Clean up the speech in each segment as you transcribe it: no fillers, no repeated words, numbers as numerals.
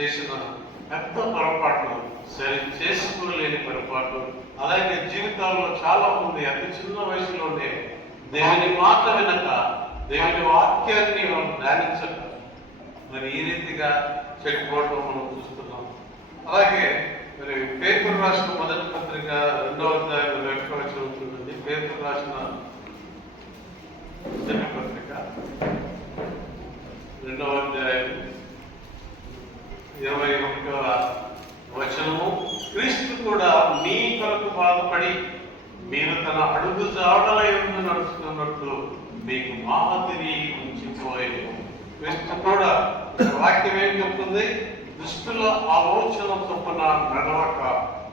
చేసిన పెద్ద పొరపాట్లు, సరి చేసుకోలేని పొరపాటు. అలాగే జీవితాల్లో చాలా మంది అతి చిన్న వయసులోనే దేవుని మాట వినక, దేవుని వాక్యాన్ని ధ్యానించక మరి ఈ రీతిగా చెడిపోవటం మనం చూస్తున్నాం. అలాగే మరి పేతురు రాసిన మొదటి పత్రిక 2వ అధ్యాయం 1వ వచనం ఉంటుందండి. పేతురు రాసిన మొదటి పత్రిక 2వ అధ్యాయం 21వ వచనము, క్రీస్తు కూడా మీ కొరకు బాధపడి మీరు తన అడుగు జాడల యందు నడుచుకున్నట్లు మీకు మాదిరి ఉంచిపోయాను. క్రీస్తు కూడా వాక్యం ఏం చెప్తుంది? దుష్టుల ఆలోచన చొప్పున నడవక.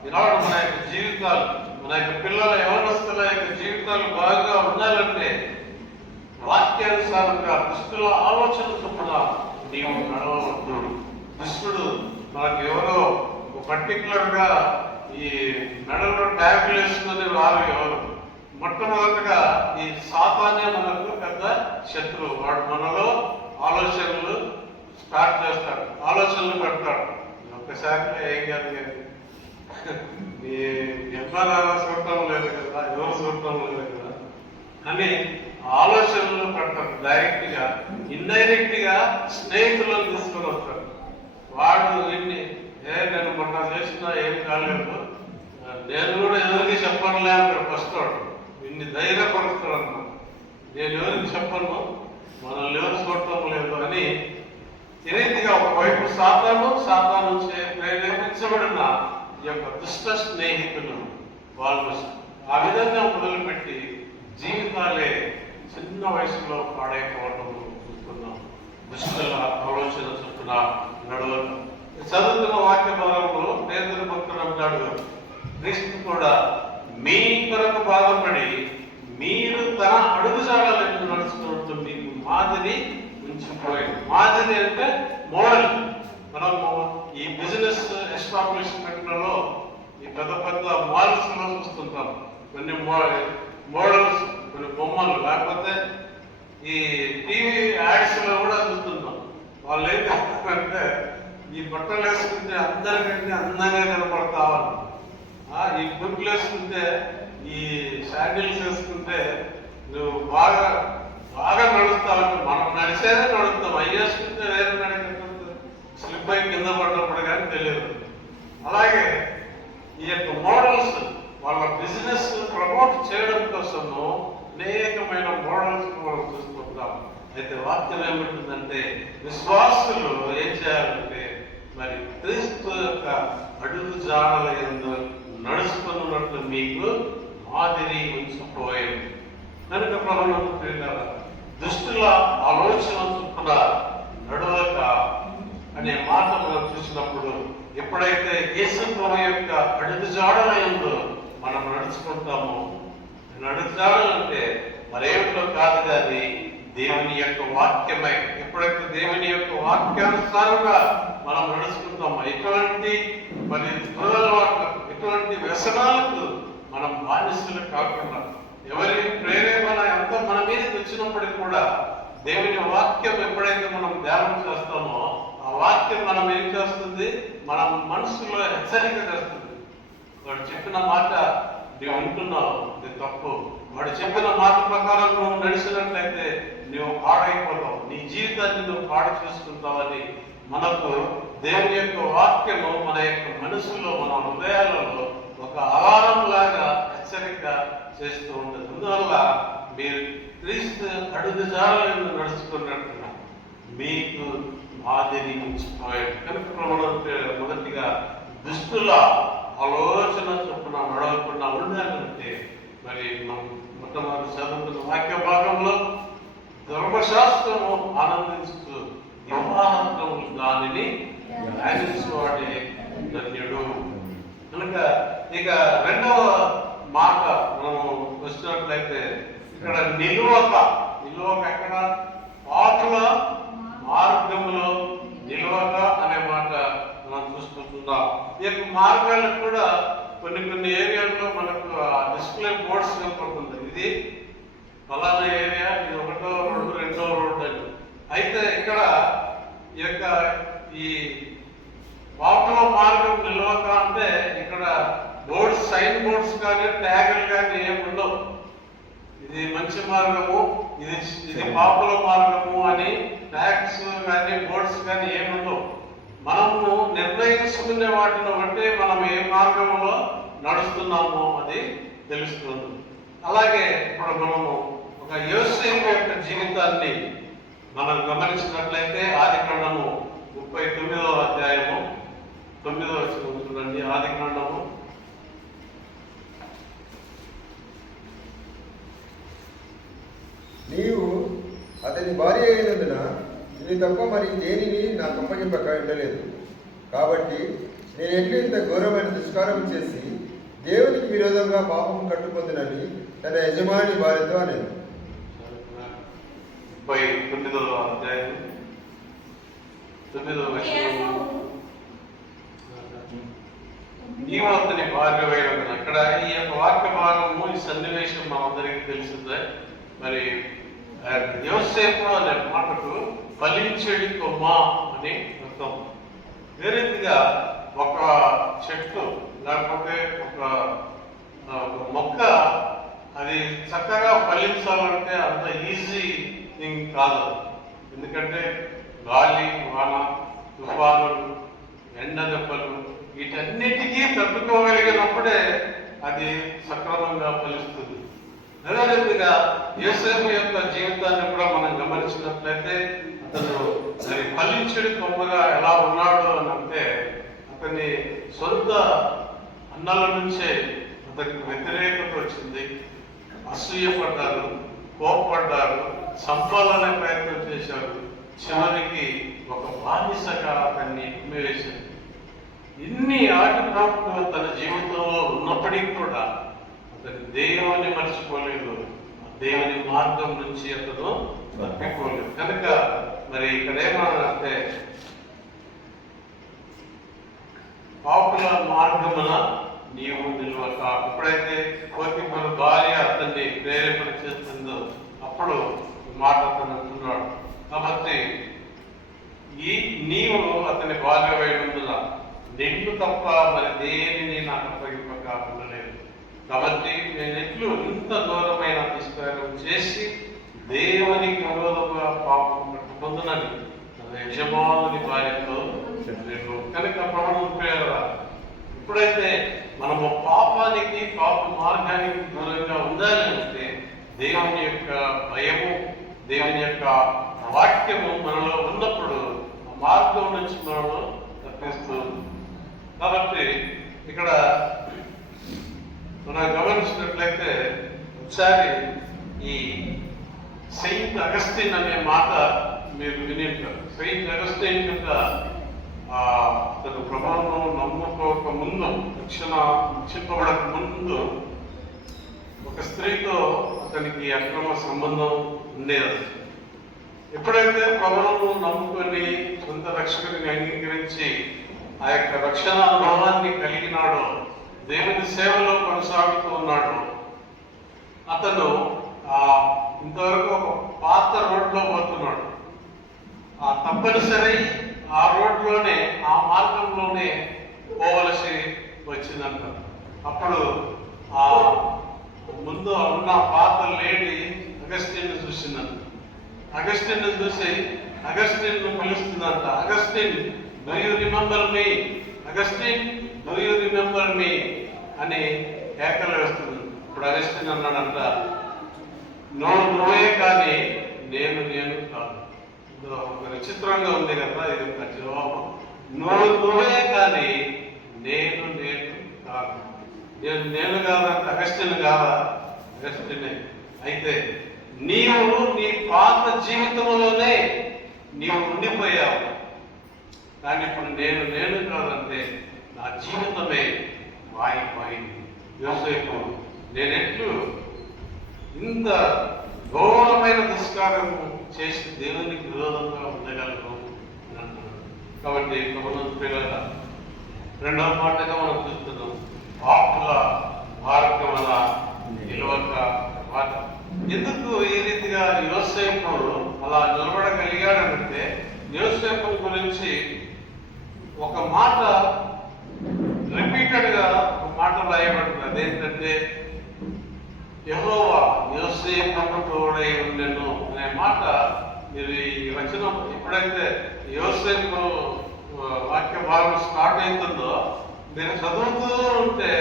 ఈనాడు మన యొక్క జీవితాలు, మన యొక్క పిల్లల యవనస్తుల యొక్క జీవితాలు బాగా ఉండాలంటే వాక్యానుసారంగా దుష్టుల ఆలోచన చొప్పున నీవు నడవవద్దు. దుష్టుడు మనకు ఎవరో పర్టికులర్ గా ఈ మెడలో ట్యాగులు వేసుకుని వారు ఎవరు? మొట్టమొదటిగా ఈ సాతానే మనకు పెద్ద శత్రువు. వాడు మనలో ఆలోచనలు స్టార్ట్ చేస్తాడు, ఆలోచనలు పెడతాడు. ఒక్కసారి ఏం కాదు కానీ ఎవరు చూడటం లేదు కదా, ఎవరు చూడటం లేదు కదా అని ఆలోచనలు పెడతాడు. డైరెక్ట్ గా ఇండైరెక్ట్ గా స్నేహితులను తీసుకొని వస్తాడు. వాడు వీడిని నేను మొన్న చేసినా ఏం కాలేదు, నేను కూడా ఎవరికి చెప్పనులే అంటాడు. ఫస్ట్ వాడు వీడిని ధైర్యపరుస్తాడు అన్నమాట. నేను ఎవరికి చెప్పను, మనల్ని ఎవరు చూడటం లేదు అని. ఈ రీతిగా ఒకవైపు సాతాను ప్రేరేపించబడిన ఈ యొక్క దుష్ట స్నేహితులు వాళ్ళు ఆ విధంగా మొదలుపెట్టి జీవితాలే చిన్న వయసులో పాడైపోవడం చూస్తున్నాం. దుష్టుల ఆలోచన చొప్పున నడవడం. చదువుతున్న వాక్య భాగంలో పేదల భక్తుడు అంటాడు, క్రీస్తు కూడా మీ కొరకు బాధపడి మీరు తన అడుగుజాడలను నడుచుకున్నట్టు మీకు మాదిరి ఉంచిపోయింది. మాదిరి అంటే మోడల్. మనము ఈ బిజినెస్ ఎస్టాబ్లిష్మెంట్లలో ఈ పెద్ద పెద్ద మాల్స్ లో చూస్తుంటాం కొన్ని మోడల్స్, కొన్ని బొమ్మలు, లేకపోతే ఈ టీవీ యాడ్స్ లో కూడా చూస్తుంటాం. వాళ్ళు ఏం చేస్తారంటే ఈ బట్టలు వేసుకుంటే అందరికంటే అందంగా కనపడతావాలి, ఈ బుట్లు వేసుకుంటే, ఈ శాండిల్స్ వేసుకుంటే నువ్వు బాగా బాగా నడుస్తావు. మనం నడిచేదే నడుస్తాం, అవి వేసుకుంటే వేరే నడిచేస్తుంది, స్లిప్ అయి కింద పడ్డప్పుడు కానీ తెలియదు. అలాగే ఈ యొక్క మోడల్స్ వాళ్ళ బిజినెస్ ప్రమోట్ చేయడం కోసము అనేకమైన మోడల్స్ మనం చూస్తుంటాం. అయితే వాక్యం ఏమంటుందంటే విశ్వాసులు ఏం చేయాలంటే మరి క్రీస్తు యొక్క అడుగు జాడల యందు నడుచుకున్నట్లు మీకు మాదిరి ఉంచిపోయింది. కనుక ప్రభుత్వ దుష్టుల ఆలోచన చొప్పున నడవక అనే మాట మనం చూసినప్పుడు, ఎప్పుడైతే యేసు ప్రభు యొక్క అడుగు జాడల యందు మనం నడుచుకుంటామో, నడుచాలంటే మరేమిటో కాదు కానీ దేవుని యొక్క వాక్యమై. ఎప్పుడైతే దేవుని యొక్క వాక్యానుసారంగా మనం నడుచుకుంటామో, ఎటువంటి మరి దురలవాట్లకు, ఎటువంటి వ్యసనాలకు మనం బానిసలు కాకుండా, ఎవరి ప్రేరేపణ ఎంత మన మీదకి వచ్చినప్పటికీ కూడా దేవుని వాక్యం ఎప్పుడైతే మనం ధ్యానం చేస్తామో ఆ వాక్యం మనం ఏం చేస్తుంది? మన మనసులో హెచ్చరిక చేస్తుంది. వాడు చెప్పిన మాట నువ్వు వింటున్నావు, ఇది తప్పు. వాడు చెప్పిన మాట ప్రకారం నువ్వు నడిచినట్లయితే నువ్వు పాడైపోతావు, నీ జీవితాన్ని నువ్వు పాడు చేసుకుంటావని మనకు దేవుని యొక్క వాక్యము మన యొక్క మనసులో, మన హృదయాలలో ఒక అలారం లాగా హెచ్చరిక చేస్తూ ఉంటుంది. అందువల్ల మీరు క్రీస్తు అడుగు జాడలను నడుచుకున్నట్టుగా మీకు మాదిరి ఉంచిపోయాడు. కనుక మొదటిగా దుష్టుల ఆలోచన చొప్పున నడవకుండా ఉండాలంటే మరి మనం మొట్టమొదటి చదువుతున్న వాక్య భాగంలో ధర్మశాస్త్రము ఆనందించు వ్యవహారములు దానిని ధ్యానించువాడే ధన్యుడు. కనుక ఇక రెండవ మాట మనం వచ్చినట్లయితే ఇక్కడ నిలువక ఎక్కడ? పాపుల మార్గంలో నిలువక అనే మాట మనం చూసుకుంటున్నాం. ఈ యొక్క మార్గాలకు కూడా కొన్ని ఏరియాల్లో మనకు డిస్ప్లే బోర్డ్స్ కనపడుతుంది. ఇది ఫలానా ఏరియా, ఇది 1వ రోడ్డు 2వ రోడ్డు అని. అయితే ఇక్కడ ఈ యొక్క ఈ బోర్డ్స్, సైన్ బోర్డ్స్ కానీ ట్యాగులు కానీ ఏమి ఉండవు. ఇది మంచి మార్గము, ఇది పాపుల మార్గము అని ట్యాగ్స్ కానీ బోర్డ్స్ కానీ ఏమి ఉండవు. మనము నిర్ణయించుకునే వాటిని బట్టి మనం ఏ మార్గంలో నడుస్తున్నామో అది తెలుస్తుంది. అలాగే ఇప్పుడు మనము ఒక యోసేపు యొక్క జీవితాన్ని మనం గమనించినట్లయితే ఆదికాండము 39వ అధ్యాయము 9వ వచనం చూడండి. ఆదికాండము నీవు అతని భార్య అయినందున ఇది తప్ప మరి దేనిని నాకు అప్పగింపక ఉండలేదు. కాబట్టి నేను ఎట్లు ఇంత ఘోరమైన దుష్కారం చేసి దేవునికి విరోధంగా పాపం కట్టుకుందునని తన యజమాని భార్యతో అనేది. 39వ అధ్యాయం 9వ వచనం. నీవు అతని భార్య అయినందున, ఇక్కడ ఈ యొక్క వాక్య భాగము, ఈ సన్నివేశం మనందరికీ తెలిసిందే. మరి యోసేపు అనే మాటకు ఫలించేడి కొమ్మ అని అర్థం. వేరేదిగా ఒక చెట్టు లేకపోతే ఒక మొక్క అది చక్కగా ఫలించాలంటే అంత ఈజీ థింగ్ కాదు. ఎందుకంటే గాలి, వాన, తుఫానులు, ఎండ దెబ్బలు వీటన్నిటికీ తట్టుకోగలిగినప్పుడే అది సక్రమంగా ఫలిస్తుంది. అదేవిధంగా యోసేపు యొక్క జీవితాన్ని కూడా మనం గమనించినట్లయితే అతను మరి ఫలించుడి కొమ్మగా ఎలా ఉన్నాడు అని అంటే, అతని సొంత అన్నల నుంచే అతనికి వ్యతిరేకత వచ్చింది. అసూయపడ్డారు, కోపపడ్డారు, చంపాలనే ప్రయత్నం చేశారు. చివరికి ఒక బానిసగా అతన్ని ఉమ్మివేశారు. ఇన్ని ఆటపాట్లు తన జీవితంలో ఉన్నప్పటికీ కూడా అతను దేవుని మర్చిపోలేదు, దేవుని మార్గం నుంచి అతను తప్పిపోలేదు. కనుక మరి ఇక్కడ ఏమన్నారంటే, పాపుల మార్గమున నీవు నిల్వక. ఎప్పుడైతే పోతీఫర భార్య అతన్ని ప్రేరేపణ చేస్తుందో అప్పుడు మాట అతను అంటున్నాడు. కాబట్టి నీవు అతని భార్య అయినందున నిన్ను తప్ప మరి దేనిని నాకు అప్పగింపక ఉండలేదు. కాబట్టి నేను ఎట్లు ఇంత దూరమైన దుష్కార్యం చేసి దేవునికి విరోధంగా పాపం పట్టుకుందునని తన యజమానుని భార్యతో చెప్పలేదు. కనుక ప్రభువురా, ఎప్పుడైతే మనము పాపానికి, పాప మార్గానికి దూరంగా ఉండాలి అంటే దేవుని యొక్క భయము, దేవుని యొక్క వాక్యము మనలో ఉన్నప్పుడు ఆ మార్గం నుంచి మనలో తప్పిస్తుంది. కాబట్టి ఇక్కడ మనం గమనించినట్లయితే ఒకసారి ఈ సెయింట్ అగస్టిన్ అనే మాట మీరు వినింటారు. సెయింట్ అగస్టిన్ యొక్క అతను ప్రభువును నమ్ముకోక ముందు, రక్షణ ఇచ్చింపబడక ముందు ఒక స్త్రీతో అతనికి అక్రమ సంబంధం ఉండేది. ఎప్పుడైతే ప్రభువును నమ్ముకొని సొంత రక్షకుడిని అంగీకరించి ఆ యొక్క రక్షణ అనుభవాన్ని కలిగినాడో, దేవుని సేవలో కొనసాగుతూ ఉన్నాడు, అతను ఇంతవరకు ఒక పాత రోడ్లో పోతున్నాడు. తప్పనిసరి ఆ రోడ్లోనే, ఆ మార్గంలోనే పోవలసి వచ్చిందంట. అప్పుడు ఆ ముందు ఉన్న పాత లేడీ అగస్టిన్ చూసిందంట. అగస్టిన్ చూసి అగస్టిన్ పిలుస్తుందంట. Augustine, do you remember me? Augustine, do you remember me అని కేకలు వేస్తుంది. ఇప్పుడు అగస్టిన్ అన్నాడంట, నువ్వే కానీ నేను కాదు. ఒక విచిత్రంగా ఉంది కదా ఇది ఒక జవాబు. నువ్వే కానీ నేను కాదు. నేను కాదంటే అగస్టిన్ కాదా? అగస్టినే. అయితే నీవు నీ పాత జీవితంలోనే నీవు ఉండిపోయావు, కానీ ఇప్పుడు నేను కాదంటే నా జీవితమే మారిపోయింది. యోసేపు, నేనెట్లు ఇంత ఘోరమైన దుష్కార్యం చేసి దేవునికి విరోధంగా ఉండగలను అని అంటున్నాడు. కాబట్టి పిల్లల రెండవ మాటగా మనం చూస్తున్నాం, పాపుల మార్గమున నిలవక మాట. ఎందుకు ఈ రీతిగా యోసేపు అలా నిలబడగలిగాడంటే, యోసేపు గురించి ఒక మాట రిపీటెడ్ గా ఒక మాట రాయబడుతుంది. అదేంటంటే యెహోవా యోసేపుకు తోడై ఉండెను అనే మాట. మీరు ఈ వచనం ఎప్పుడైతే యోసేపు వాక్య భాగం స్టార్ట్ అవుతుందో మీరు చదువుతూ ఉంటే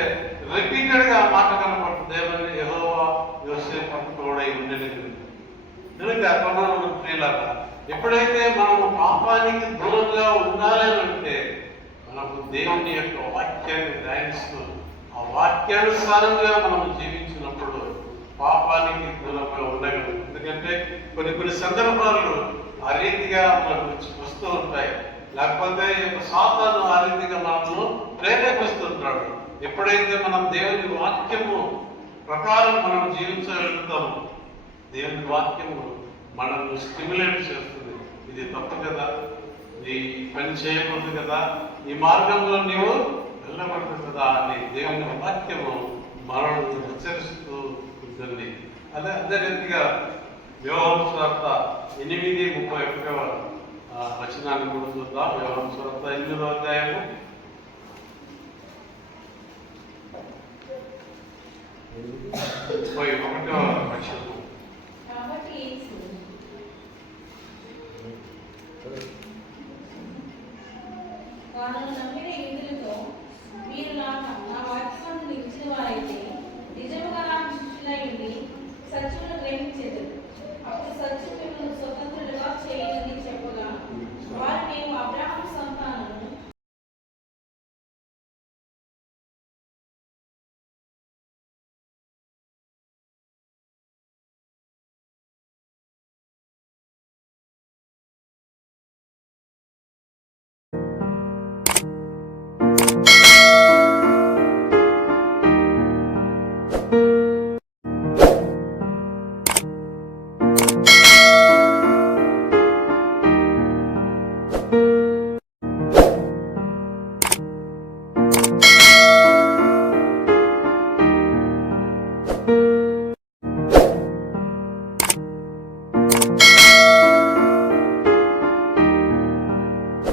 రిపీటెడ్ గా మాట కనపడుతుంది. ఏమని? యెహోవా యోసేపుకు తోడై ఉండెను. కనుక ప్రియులారా, ఎప్పుడైతే మనం పాపానికి దూరంగా ఉండాలని అంటే మనకు దేవుని యొక్క వాక్యాన్ని ధ్యానిస్తూ ఆ వాక్యానుసారంగా మనం జీవించినప్పుడు పాపానికి దూరంగా ఉండగలం. ఎందుకంటే కొన్ని సందర్భాలు ఆ రీతిగా మనకు వస్తూ ఉంటాయి. లేకపోతే సాతాను ఆ రీతిగా మనము ప్రేరేపిస్తుంటాడు. ఎప్పుడైతే మనం దేవుని వాక్యము ప్రకారం మనం జీవించగలుగుతాము, దేవుని వాక్యము మనల్ని స్టిమ్యులేట్ చేస్తుంది. ఇది తప్పు కదా, ఇది పని చేయకూడదు కదా, ఈ మార్గంలో నీవు వెళ్ళకూడదు కదా అని దేవుని వాక్యము మనల్ని హెచ్చరిస్తూ ఉంటుంది. అదే రీతిగా యోహాను సువార్త 8:31 వచనాన్ని కూడా చూద్దాం. యోహాను సువార్త 8వ అధ్యాయము 31వ వచనం. కాబట్టి యేసు వారిని నమ్మిన యూదులతో, మీరు నా వాక్యమందు నిలిచిన వారైతే నిజముగా నాకు శిష్యులై ఉండి సత్యము